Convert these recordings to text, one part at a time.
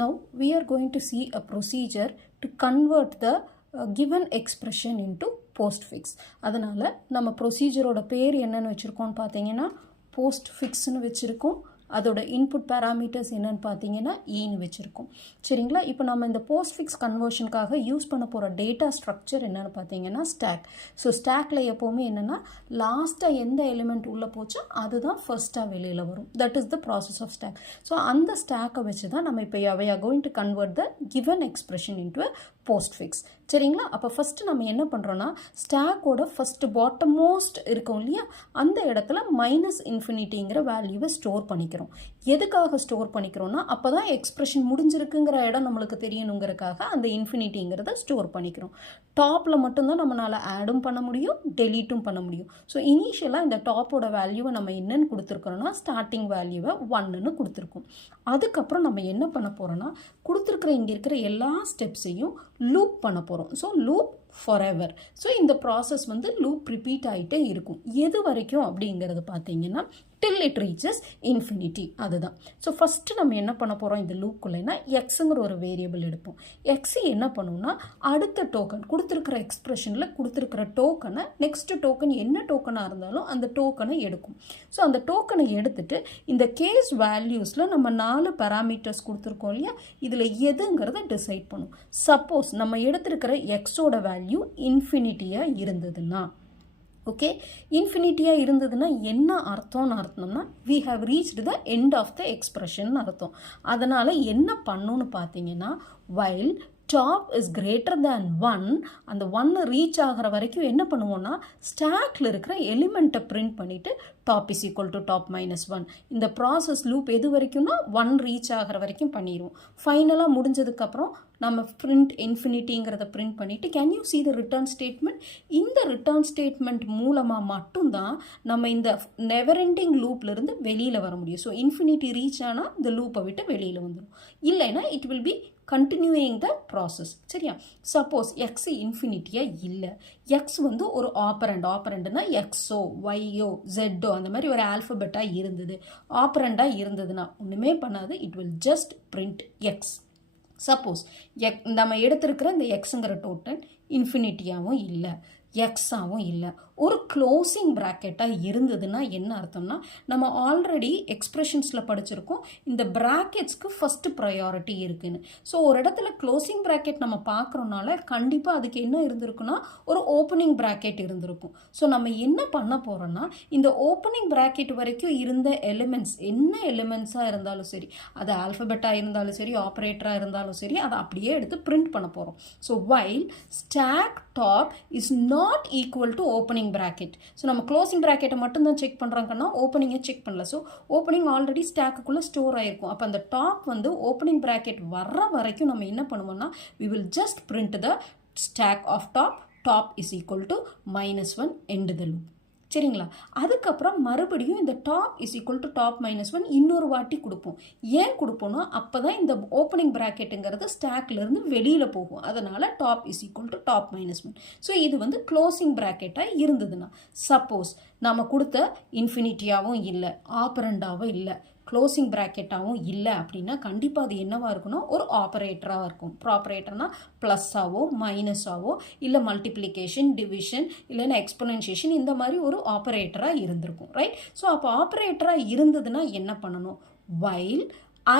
Now we are going to see a procedure to convert the given expression into postfix. அதனால நம்ம ப்ரொசீஜரோட பேர் என்னன்னு வச்சுருக்கோம்னு பார்த்தீங்கன்னா postfixன்னு வச்சுருக்கோம். அதோட இன்புட் பேராமீட்டர்ஸ் என்னன்னு பார்த்தீங்கன்னா ஈன்னு வச்சுருக்கோம். சரிங்களா? இப்போ நம்ம இந்த போஸ்ட்ஃபிக்ஸ் கன்வர்ஷனுக்காக யூஸ் பண்ண போகிற டேட்டா ஸ்ட்ரக்சர் என்னன்னு பார்த்தீங்கன்னா ஸ்டாக். ஸோ ஸ்டாக்ல எப்போவுமே என்னென்னா லாஸ்ட்டாக எந்த எலிமெண்ட் உள்ளே போச்சோ அதுதான் ஃபர்ஸ்ட்டாக வெளியில் வரும். That is the process of stack. So அந்த ஸ்டாக்கை வச்சு தான் நம்ம இப்போ we are going to convert the given expression into a postfix. சரிங்களா? அப்போ ஃபஸ்ட்டு நம்ம என்ன பண்ணுறோன்னா ஸ்டாக்கோட ஃபஸ்ட்டு பாட்டம் மோஸ்ட் இருக்கும் இல்லையா, அந்த இடத்துல மைனஸ் இன்ஃபினிட்டிங்கிற வேல்யூவை ஸ்டோர் பண்ணிக்கிறோம். எதுக்காக ஸ்டோர் பண்ணிக்கிறோன்னா அப்போ தான் எக்ஸ்பிரஷன் முடிஞ்சிருக்குங்கிற இடம் நம்மளுக்கு தெரியணுங்கிறதுக்காக அந்த இன்ஃபினிட்டிங்கிறத ஸ்டோர் பண்ணிக்கிறோம். டாப்பில் மட்டும்தான் நம்மளால் ஆடும் பண்ண முடியும், டெலீட்டும் பண்ண முடியும். ஸோ இனிஷியலாக இந்த டாப்போட வேல்யூவை நம்ம என்னன்னு கொடுத்துருக்குறோன்னா ஸ்டார்டிங் வேல்யூவை 1ன்னு கொடுத்துருக்கோம். அதுக்கப்புறம் நம்ம என்ன பண்ண போகிறோன்னா கொடுத்துருக்குற இங்கே இருக்கிற எல்லா ஸ்டெப்ஸையும் லூப் பண்ண போகிறோம். So loop forever. ஸோ இந்த ப்ராசஸ் வந்து லூப் ரிப்பீட் ஆகிட்டே இருக்கும். எது வரைக்கும் அப்படிங்கிறது பார்த்தீங்கன்னா till it reaches infinity. அதுதான். ஸோ ஃபஸ்ட்டு நம்ம என்ன பண்ண போகிறோம் இந்த லூப்புக்குள்ளேனா எக்ஸுங்கிற ஒரு வேரியபிள் எடுப்போம். எக்ஸ் என்ன பண்ணுவோம்னா அடுத்த டோக்கன் கொடுத்துருக்கிற எக்ஸ்பிரஷனில் கொடுத்துருக்கிற டோக்கனை நெக்ஸ்ட் டோக்கன் என்ன டோக்கனாக இருந்தாலும் அந்த டோக்கனை எடுக்கும். ஸோ அந்த டோக்கனை எடுத்துட்டு இந்த கேஸ் வேல்யூஸில் நம்ம 4 பேராமீட்டர்ஸ் கொடுத்துருக்கோம் இல்லையா, இதில் எதுங்கிறத டிசைட் பண்ணும். சப்போஸ் நம்ம எடுத்திருக்கிற எக்ஸோட வேல்யூ இன்ஃபினிட்டியாக இருந்ததுன்னா, ஓகே, இன்ஃபினிட்டியாக இருந்ததுன்னா என்ன அர்த்தம்னா we have reached the end of the expression அர்த்தம். அதனால் என்ன பண்ணணும்னு பார்த்தீங்கன்னா while top is greater than 1, அந்த 1 ரீச் ஆகிற வரைக்கும் என்ன பண்ணுவோம்னா ஸ்டாக்ல இருக்கிற எலிமெண்ட்டை பிரிண்ட் பண்ணிவிட்டு top is equal to top minus 1. இந்த ப்ராசஸ் லூப் எது வரைக்கும்னா 1 ரீச் ஆகிற வரைக்கும் பண்ணிடுவோம். ஃபைனலாக முடிஞ்சதுக்கப்புறம் நம்ம பிரிண்ட் இன்ஃபினிட்டிங்கிறத பிரிண்ட் பண்ணிவிட்டு can you see the return statement. இந்த ரிட்டர்ன் ஸ்டேட்மெண்ட் மூலமாக மட்டும்தான் நம்ம இந்த நெவர் எண்டிங் லூப்லேருந்து வெளியில் வர முடியும். ஸோ இன்ஃபினிட்டி ரீச் ஆனால் இந்த லூப்பை விட்டு வெளியில் வந்துடும். இல்லைன்னா it will be continuing the process. சரியா? சப்போஸ் எக்ஸ் இன்ஃபினிட்டியாக இல்லை, எக்ஸ் வந்து ஒரு ஆப்பரண்ட்னா எக்ஸோ ஒய்யோ ஜெட்டோ அந்த மாதிரி ஒரு ஆல்ஃபபெட்டாக இருந்தது, ஆப்பரண்டாக இருந்ததுன்னா ஒன்றுமே பண்ணாது, it will just print X. Suppose நம்ம எடுத்திருக்கிற இந்த எக்ஸுங்கிற டோட்டல் இன்ஃபினிட்டியாகவும் இல்லை, எக்ஸாகவும் இல்லை, ஒரு க்ளோசிங் ப்ராக்கெட்டாக இருந்ததுன்னா என்ன அர்த்தம்னா நம்ம ஆல்ரெடி எக்ஸ்பிரஷன்ஸில் படிச்சிருக்கோம் இந்த ப்ராக்கெட்ஸ்க்கு ஃபஸ்ட்டு ப்ரையாரிட்டி இருக்குன்னு. ஸோ ஒரு இடத்துல க்ளோசிங் ப்ராக்கெட் நம்ம பார்க்குறோனால கண்டிப்பாக அதுக்கு என்ன இருந்திருக்குன்னா ஒரு ஓப்பனிங் ப்ராக்கெட் இருந்திருக்கும். ஸோ நம்ம என்ன பண்ண போகிறோன்னா இந்த ஓப்பனிங் ப்ராக்கெட் வரைக்கும் இருந்த எலிமெண்ட்ஸ் என்ன எலிமெண்ட்ஸாக இருந்தாலும் சரி, அது ஆல்ஃபபெட்டாக இருந்தாலும் சரி, ஆப்ரேட்டராக இருந்தாலும் சரி, அதை அப்படியே எடுத்து பிரிண்ட் பண்ண போகிறோம். So while stack top is not equal to opening bracket. So நம்ம க்ளோசிங் ப்ராக்கெட்டை மட்டும்தான் செக் பண்ணுறாங்கன்னா ஓப்பனிங்கை செக் பண்ணல. ஸோ ஓப்பனிங் ஆல்ரெடி ஸ்டாக்குக்குள்ளே ஸ்டோர் ஆகிருக்கும். அப்போ அந்த டாப் வந்து ஓப்பனிங் ப்ராக்கெட் வர்ற வரைக்கும் நம்ம என்ன பண்ணுவோம்னா we will just print the stack of top is equal to -1 end the loop. சரிங்களா? அதுக்கப்புறம் மறுபடியும் இந்த top is equal to top minus 1 இன்னொரு வாட்டி கொடுப்போம். ஏன் கொடுப்போம்னா அப்போ தான் இந்த ஓப்பனிங் ப்ராக்கெட்டுங்கிறது ஸ்டாக்லேருந்து வெளியில் போகும். அதனால் top is equal to top minus 1. So இது வந்து க்ளோசிங் ப்ராக்கெட்டாக இருந்ததுன்னா, சப்போஸ் நம்ம கொடுத்த இன்ஃபினிட்டியாகவும் இல்லை, ஆப்பரண்டாகவும் இல்லை, க்ளோசிங் ப்ராக்கெட்டாகவும் இல்லை அப்படின்னா கண்டிப்பாக அது என்னவாக இருக்குன்னா ஒரு ஆப்ரேட்டராக இருக்கும். ப்ராப்பரேட்டர்னா ப்ளஸ்ஸாவோ மைனஸாவோ இல்லை மல்டிப்ளிகேஷன், டிவிஷன், இல்லைன்னா எக்ஸ்பொனன்சியேஷன், இந்த மாதிரி ஒரு ஆப்ரேட்டராக இருந்திருக்கும். ரைட்? ஸோ அப்போ ஆப்ரேட்டராக இருந்ததுன்னா என்ன பண்ணணும்? while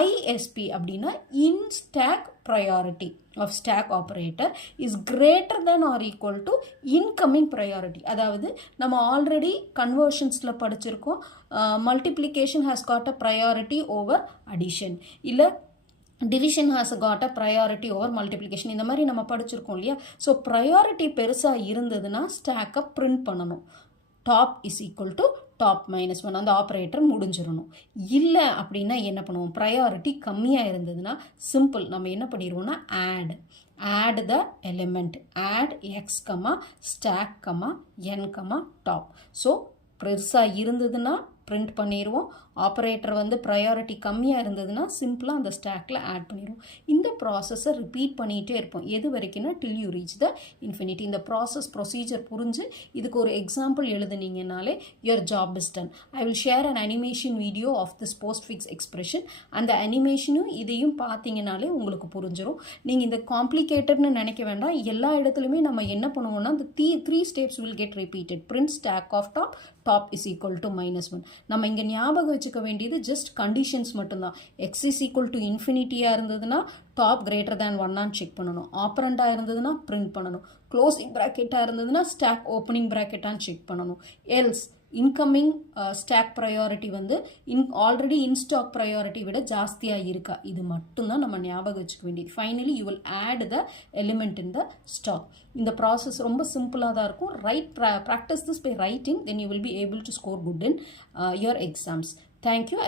ISP அப்படின்னா in stack priority of stack operator is greater than or equal to incoming priority. அதாவது நம்ம ஆல்ரெடி கன்வர்ஷன்ஸில் படிச்சிருக்கோம் multiplication has got a priority over addition, இல்லை division has got a priority over multiplication, இந்த மாதிரி நம்ம படிச்சிருக்கோம் இல்லையா. ஸோ ப்ரையாரிட்டி பெருசாக இருந்ததுன்னா ஸ்டாக்கை பிரிண்ட் பண்ணணும். Top is equal to top minus 1 அந்த ஆப்ரேட்டர் முடிஞ்சிடணும். இல்லை அப்படின்னா என்ன பண்ணுவோம்? ப்ரையாரிட்டி கம்மியாக இருந்ததுன்னா சிம்பிள் நம்ம என்ன பண்ணிடுவோம்னா add the element, add x, stack, n, top. So பெருசாக இருந்ததுன்னா பிரிண்ட் பண்ணிடுவோம், ஆப்ரேட்டர் வந்து ப்ரையாரிட்டி கம்மியாக இருந்ததுன்னா சிம்பிளாக அந்த ஸ்டாக்கில் ஆட் பண்ணிடும். இந்த ப்ராசஸை ரிப்பீட் பண்ணிகிட்டே இருப்போம். எது வரைக்கும்னா till you reach the infinity. இந்த ப்ரொசீஜர் புரிஞ்சு இதுக்கு ஒரு எக்ஸாம்பிள் எழுதுனீங்கனாலே your job is done. I will share an animation video of this postfix expression. அந்த அனிமேஷனும் இதையும் பார்த்தீங்கனாலே உங்களுக்கு புரிஞ்சிடும். நீங்கள் இந்த காம்ப்ளிகேட்டட்னு நினைக்க வேண்டாம். எல்லா இடத்துலையுமே நம்ம என்ன பண்ணுவோம்னா இந்த three steps will get repeated. Print stack of top is equal to -1. நம்ம இங்கே ஞாபகம் வச்சுக்க வேண்டியது ஜஸ்ட் கண்டிஷன்ஸ் மட்டும்தான். எக்ஸ் இஸ் ஈக்குவல் டு இன்ஃபினிட்டியாக இருந்ததுன்னா டாப் கிரேட்டர் தேன் 1 செக் பண்ணணும். ஆப்பரண்டாக இருந்ததுன்னா பிரிண்ட் பண்ணணும். க்ளோசிங் ப்ராக்கெட்டாக இருந்ததுன்னா ஸ்டாக் ஓப்பனிங் ப்ராக்கெட்டான்னு செக் பண்ணணும். எல்ஸ் இன்கமிங் ஸ்டாக் ப்ரையாரிட்டி வந்து ஆல்ரெடி இன்ஸ்டாக் ப்ரையாரிட்டி விட ஜாஸ்தியாக இருக்கா, இது மட்டும்தான் நம்ம ஞாபகம் வச்சுக்க வேண்டியது. Finally you will add the element in the stack. இந்த ப்ராசஸ் ரொம்ப சிம்பிளாக தான் இருக்கும். Practice this by writing, then you will be able to score good in your exams. Thank you.